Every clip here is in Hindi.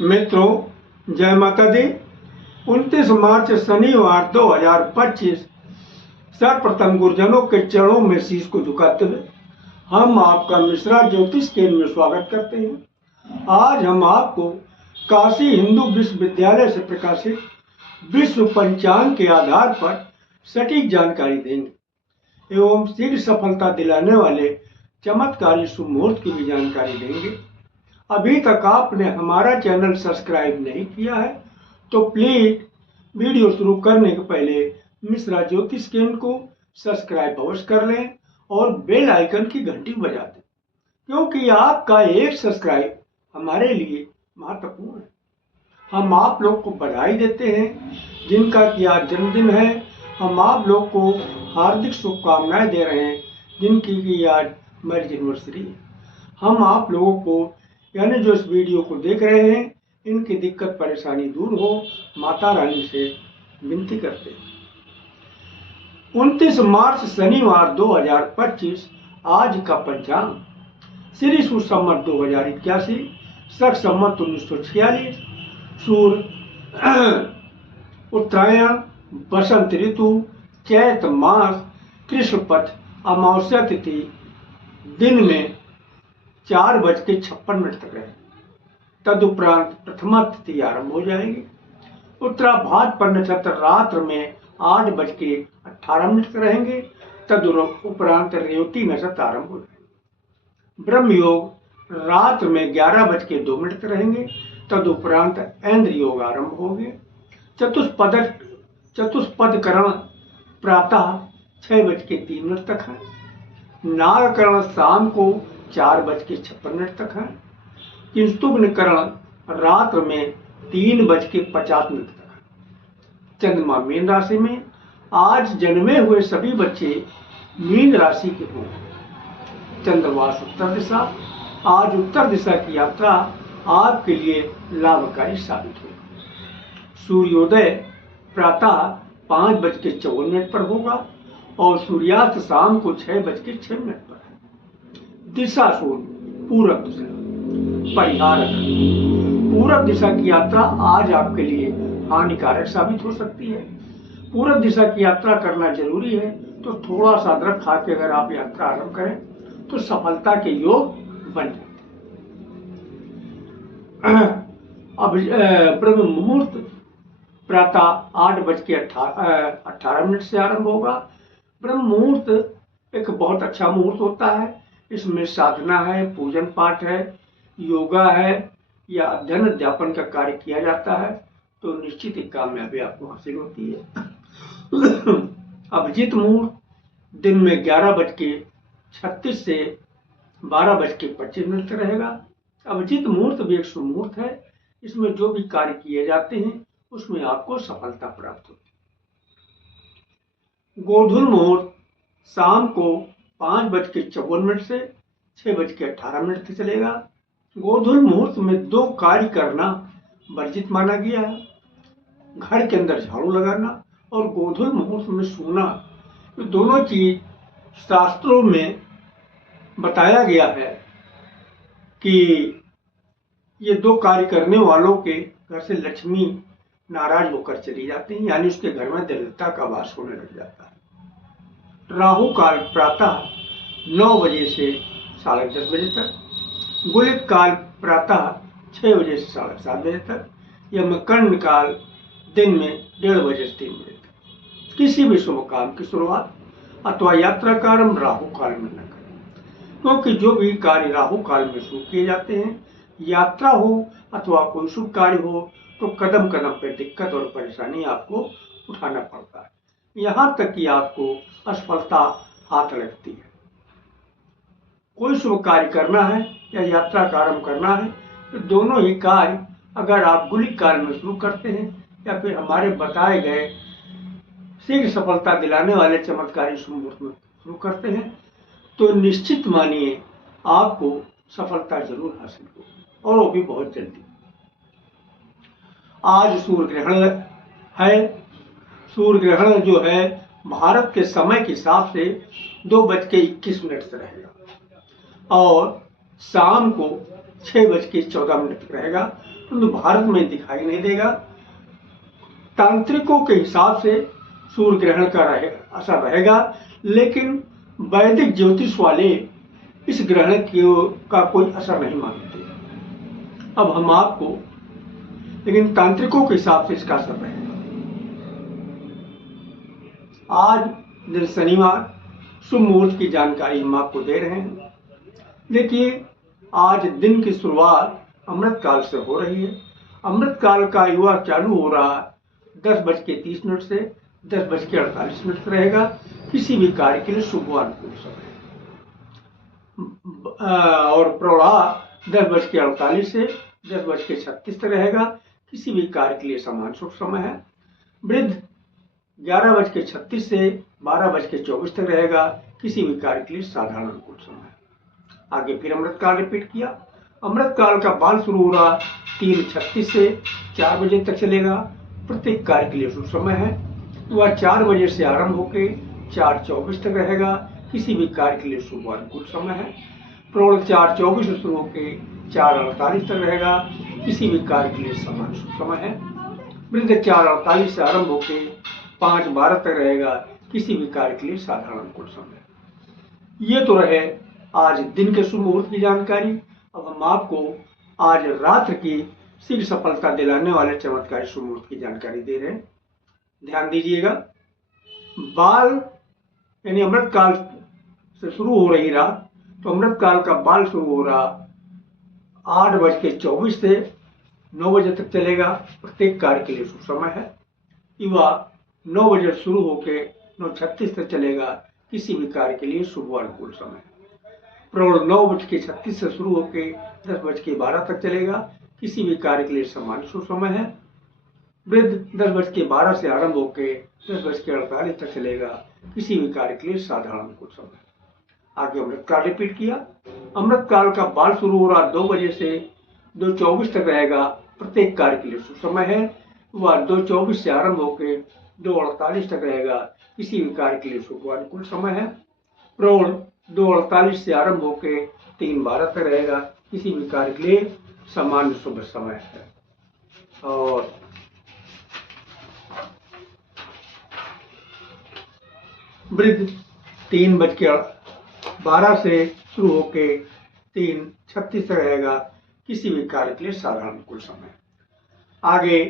मित्रों, जय माता दी। 29 मार्च शनिवार 2025 सर्वप्रथम गुरुजनों के चरणों में शीश को झुकाते हुए हम आपका मिश्रा ज्योतिष केंद्र में स्वागत करते हैं। आज हम आपको काशी हिंदू विश्वविद्यालय से प्रकाशित विश्व पंचांग के आधार पर सटीक जानकारी देंगे एवं शीघ्र सफलता दिलाने वाले चमत्कारी शुभ मुहूर्त की भी जानकारी देंगे। अभी तक आपने हमारा चैनल सब्सक्राइब नहीं किया है तो प्लीज वीडियो शुरू करने के पहले मिश्रा ज्योतिष केंद्र को सब्सक्राइब अवश्य कर लें और बेल आइकन की घंटी बजा दें, क्योंकि आपका एक सब्सक्राइब हमारे लिए महत्वपूर्ण है। हम आप लोग को बधाई देते हैं जिनका कि आज जन्मदिन है। हम आप लोग को हार्दिक शुभकामनाएं दे रहे हैं जिनकी कि आज मैरिज एनिवर्सरी है। हम आप लोगों को यानी जो इस वीडियो को देख रहे हैं इनकी दिक्कत परेशानी दूर हो, माता रानी से विनती करते हैं। 29 मार्च शनिवार 2025 आज का पंचांग श्री सुसंवत 2081, शक संवत 1946, सूर्य उत्तरायण, बसंत ऋतु, चैत मास, कृष्ण पक्ष, अमावस्या तिथि दिन में 4:56 तक रहे। तदुपरांत प्रथमा तिथि आरंभ हो जाएगी। उत्तरा भाद्रपद नक्षत्र रात्र में 8:18 तक रहेंगे। तदुपरांत रेवती नक्षत्र आरंभ हो जाएगी। ब्रह्म योग रात्र में 11:02 तक रहेंगे। तदुपरांत ऐन्द्र योग आरंभ होंगे। चतुष्पदकरण प्रातः 6:03 तक है। नागकरण शाम को 4:56 तक है। किंस्तुग्नकरण रात्र में 3:50 तक है। चंद्रमा मीन राशि में। आज जन्मे हुए सभी बच्चे मीन राशि के होंगे। चंद्रवास उत्तर दिशा। आज उत्तर दिशा की यात्रा आपके लिए लाभकारी साबित होगी। सूर्योदय प्रातः 5:54 पर होगा और सूर्यास्त शाम को 6:06 पर है। दिशा शून्य पूरब दिशा। परिहार पूरब दिशा की यात्रा आज आपके लिए हानिकारक साबित हो सकती है। पूरब दिशा की यात्रा करना जरूरी है तो थोड़ा सा अदरक खा के अगर आप यात्रा आरंभ करें तो सफलता के योग बन जाते हैं। अब ब्रह्म मुहूर्त प्रातः 8:18 से आरंभ होगा। ब्रह्म मुहूर्त एक बहुत अच्छा मुहूर्त होता है। इसमें साधना है, पूजन पाठ है, योगा है या अध्ययन अध्यापन का कार्य किया जाता है तो निश्चित ही कामयाबी आपको हासिल होती है। अभिजीत मुहूर्त दिन में 11:36 से 12:25 रहेगा। अभिजीत मुहूर्त भी एक शुभ मुहूर्त है। इसमें जो भी कार्य किए जाते हैं उसमें आपको सफलता प्राप्त होती है। गोधूल मुहूर्त शाम को 5:54 से 6:18 तक चलेगा। गोधूल मुहूर्त में 2 कार्य करना वर्जित माना गया है। घर के अंदर झाड़ू लगाना और गोधूल मुहूर्त में सोना, तो दोनों चीज शास्त्रों में बताया गया है कि ये 2 कार्य करने वालों के घर से लक्ष्मी नाराज होकर चली जाती है, यानी उसके घर में दरिद्रता का वास होने लग जाता है। राहु काल प्रातः 9 बजे से 10:30 बजे तक। गुलिक काल प्रातः 6 बजे से 7:30 बजे तक। यमकंड काल दिन में 1:30 बजे से 3 बजे तक। किसी भी शुभ काम की शुरुआत अथवा यात्रा का आरंभ राहु काल में न करें, क्योंकि जो भी कार्य राहु काल में शुरू किए जाते हैं, यात्रा हो अथवा कोई शुभ कार्य हो, तो कदम कदम पर दिक्कत और परेशानी आपको उठाना पड़ता है, यहाँ तक कि आपको असफलता हाथ लगती है। कोई शुभ कार्य करना है या यात्रा का आरंभ करना है तो दोनों ही कार्य अगर आप गुलिक काल में शुरू करते हैं या फिर हमारे बताए गए शीघ्र सफलता दिलाने वाले चमत्कारी शुभ मुहूर्त में शुरू करते हैं तो निश्चित मानिए आपको सफलता जरूर हासिल होगी, और वो भी बहुत जल्दी। आज सूर्य ग्रहण है। सूर्य ग्रहण जो है भारत के समय के हिसाब से 2:21 से रहेगा और शाम को 6:14 तक रहेगा, परंतु भारत में दिखाई नहीं देगा। तांत्रिकों के हिसाब से सूर्य ग्रहण का असर रहेगा, लेकिन वैदिक ज्योतिष वाले इस ग्रहण का कोई असर नहीं मानते। अब हम आपको, लेकिन तांत्रिकों के हिसाब से इसका असर रहेगा। आज दिन शनिवार, शुभ मुहूर्त की जानकारी हम आपको दे रहे हैं। देखिए, आज दिन की शुरुआत अमृत काल से हो रही है। अमृत काल का युवा चालू हो रहा 10:30 से 10:48 तक रहेगा। किसी भी कार्य के लिए शुभ व अनुकूल समय और प्रौढ़ा 10:48 से 10:36 तक रहेगा। किसी भी कार्य के लिए समान शुभ समय है। वृद्ध 11:36 से 12:24 तक रहेगा। किसी भी कार्य के लिए साधारण अनुकूल समय है। आगे फिर अमृत काल रिपीट किया। अमृत काल का बाल शुरू हो रहा 3:36 से 4 बजे तक चलेगा। प्रत्येक कार्य के लिए शुभ समय है। वह 4 बजे से आरंभ होकर 4:24 तक रहेगा। किसी भी कार्य के लिए शुभ अनुकूल समय है। प्रौढ़ 4:24 से शुरू होकर 4:48 तक रहेगा। किसी भी कार्य के लिए समान शुभ समय है। वृद्ध 4:48 से आरंभ होकर 5:12 तक रहेगा। किसी भी कार्य के लिए साधारण अनुकूल समय। ये तो रहे आज दिन के शुभ मुहूर्त की जानकारी। अब हम आपको आज रात्र की शीघ्र सफलता दिलाने वाले चमत्कारी शुभ मुहूर्त की जानकारी दे रहे हैं। ध्यान दीजिएगा। बाल यानी अमृत काल से शुरू हो रही रात, तो अमृत काल का बाल शुरू हो रहा 8:24 से 9 बजे तक चलेगा। प्रत्येक कार्य के लिए शुभ समय है। युवा 9 बजे शुरू होकर 9:36 तक चलेगा। किसी भी कार्य के लिए शुभ व अनुकूल समय। प्रौढ़ 9:36 से शुरू होकर 10:12 तक चलेगा। किसी भी कार्य के लिए समान शुभ समय है। वृद्ध 10:12 से आरंभ होकर 10:48 तक चलेगा। किसी भी कार्य के लिए साधारण अनुकूल समय। आगे अमृत काल रिपीट किया। अमृत काल का बाल शुरू हो रहा 2 बजे से 2:24 तक रहेगा। प्रत्येक कार्य के लिए शुभ समय है। वह 2:24 से आरंभ होकर 2:48 तक रहेगा। किसी भी कार्य के लिए शुभ व अनुकूल समय है। प्रौढ़ 2:48 से आरंभ होकर 3:12 तक रहेगा। किसी भी कार्य के लिए सामान्य शुभ समय है। और वृद्ध 3:12 से शुरू होकर 3:36 तक रहेगा। किसी भी कार्य के लिए साधारण अनुकूल समय। आगे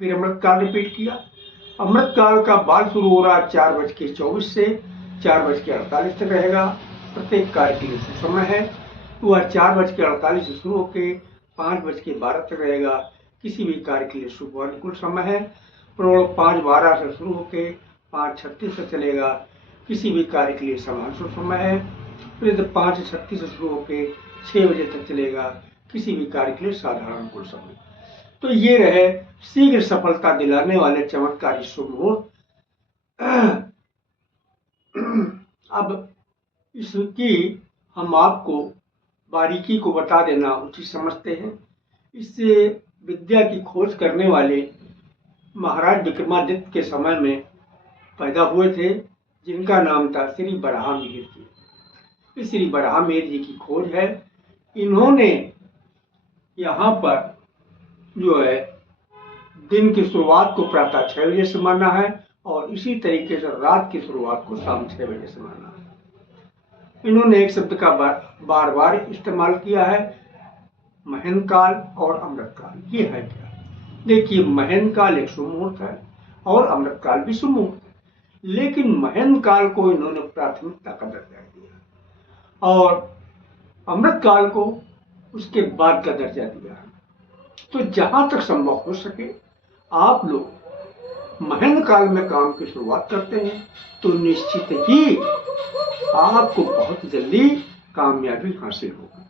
फिर अमृत काल रिपीट किया। अमृत काल का बाल शुरू हो रहा 4:24 से 4:48 तक रहेगा। प्रत्येक कार्य के लिए शुभ समय है। वह 4:48 से शुरू होकर 5:12 तक रहेगा। किसी भी कार्य के लिए शुभ व अनुकूल समय है। प्रौढ़ 5:12 से शुरू होकर 5:36 तक चलेगा। किसी भी कार्य के लिए समान शुभ समय है। वृद्ध 5:36 से शुरू होकर 6 बजे तक चलेगा। किसी भी कार्य के लिए साधारण अनुकूल समय। तो ये रहे शीघ्र सफलता दिलाने वाले चमत्कारी शुभ मुहूर्त। अब इसकी हम आपको बारीकी को बता देना उचित समझते हैं। इससे विद्या की खोज करने वाले महाराज विक्रमादित्य के समय में पैदा हुए थे, जिनका नाम था श्री बराहमिहिर जी। इस श्री बराहमिहिर जी की खोज है। इन्होंने यहाँ पर जो है दिन की शुरुआत को प्रातः 6 बजे से माना है और इसी तरीके से रात की शुरुआत को शाम 6 बजे से माना है। इन्होंने एक शब्द का बार बार इस्तेमाल किया है, महन काल और अमृत काल। ये है क्या? देखिए, महन काल एक शुभ मुहूर्त है और अमृत काल भी शुभ मुहूर्त है, लेकिन महन काल को इन्होंने प्राथमिकता का दर्जा दिया और अमृत काल को उसके बाद का दर्जा दिया। तो जहां तक संभव हो सके आप लोग महन काल में काम की शुरुआत करते हैं तो निश्चित ही आपको बहुत जल्दी कामयाबी हासिल होगी।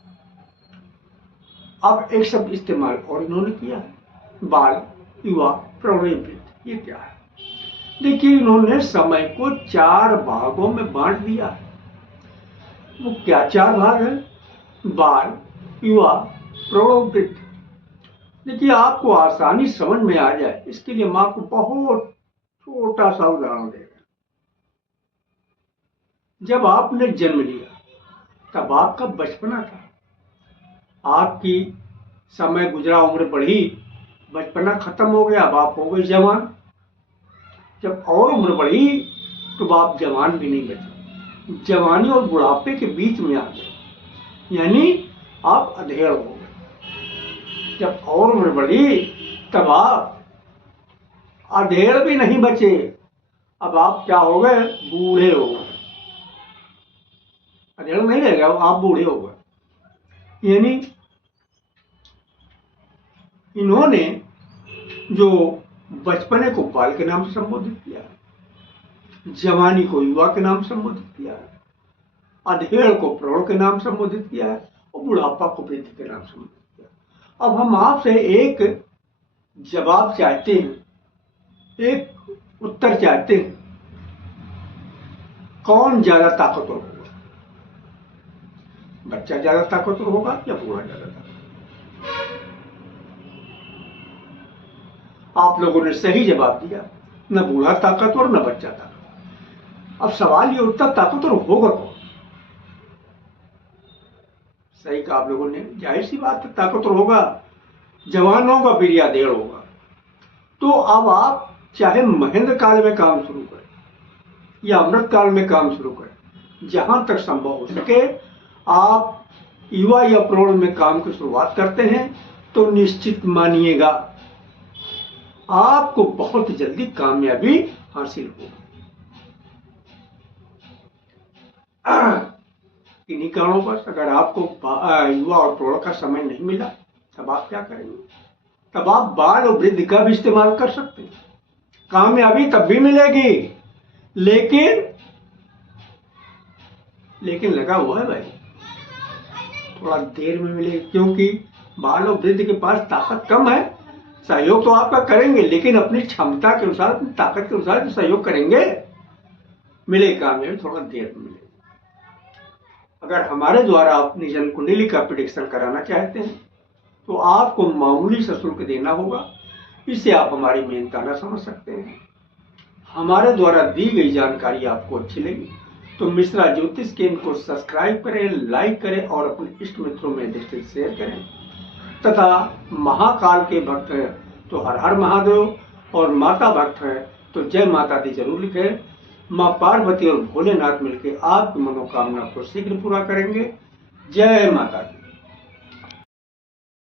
अब एक शब्द इस्तेमाल और इन्होंने किया है, बाल, युवा, प्रौढ़, वृद्ध। ये क्या है? देखिए, इन्होंने समय को 4 भागों में बांट दिया है। वो क्या 4 भाग है? बाल, युवा, प्रौढ़, वृद्ध। देखिए, आपको आसानी समझ में आ जाए इसके लिए हम आपको बहुत छोटा सा उदाहरण दे रहे हैं। जब आपने जन्म लिया तब आपका बचपना था, आपकी समय गुजरा, उम्र बढ़ी, बचपना खत्म हो गया, अब आप हो गए जवान। जब और उम्र बढ़ी तो आप जवान भी नहीं बचे, जवानी और बुढ़ापे के बीच में आ गए, यानी आप अधेड़ हो गए। जब और उम्र बढ़ी तब आप अधेड़ भी नहीं बचे, अब आप क्या हो गए, बूढ़े हो गए। अधेड़ नहीं रह गया, आप बूढ़े हो गए। यानी इन्होंने जो बचपने को बाल के नाम से संबोधित किया, जवानी को युवा के नाम से संबोधित किया, अधेड़ को प्रौढ़ के नाम से संबोधित किया है, और बुढ़ापा को वृद्ध के नाम से संबोधित किया। अब हम आपसे एक जवाब चाहते हैं, एक उत्तर चाहते हैं, कौन ज्यादा ताकतवर होगा? बच्चा ज्यादा ताकतवर होगा या बूढ़ा ज्यादा ताकतवर? आप लोगों ने सही जवाब दिया, न बूढ़ा ताकतवर न बच्चा ताकतवर। अब सवाल ये उठता, ताकतवर होगा कौन? सही कहा आप लोगों ने, जाहिर सी बात है, ताकतवर होगा जवान होगा, फिर या अधेड़ होगा। तो अब आप चाहे महेंद्र काल में काम शुरू करें या अमृत काल में काम शुरू करें, जहां तक संभव हो सके आप युवा या प्रौढ़ में काम की शुरुआत करते हैं तो निश्चित मानिएगा आपको बहुत जल्दी कामयाबी हासिल होगी। इन्हीं कारणों पर अगर आपको युवा और प्रौढ़ का समय नहीं मिला, तब आप क्या करेंगे? तब आप बाल और वृद्ध का भी इस्तेमाल कर सकते हैं, कामयाबी तब भी मिलेगी। लेकिन लगा हुआ है भाई, थोड़ा देर में मिलेगी, क्योंकि बाल और वृद्ध के पास ताकत कम है। सहयोग तो आपका करेंगे, लेकिन अपनी क्षमता के अनुसार, अपनी ताकत के अनुसार सहयोग करेंगे, मिले कामयाबी थोड़ा देर में मिलेगी। अगर हमारे द्वारा अपनी जन्म कुंडली का प्रेडिक्शन कराना चाहते हैं तो आपको मामूली सा शुल्क देना होगा। इससे आप हमारी मेहनत ना समझ सकते हैं। हमारे द्वारा दी गई जानकारी आपको अच्छी लगी तो मिश्रा ज्योतिष केंद्र को सब्सक्राइब करें, लाइक करें और अपने इष्ट मित्रों में अधिक शेयर करें। तथा महाकाल के भक्त हैं तो हर हर महादेव, और माता भक्त है तो जय माता दी जरूर लिखें। माँ पार्वती और भोलेनाथ मिलकर आपकी मनोकामना को शीघ्र पूरा करेंगे। जय माता दी।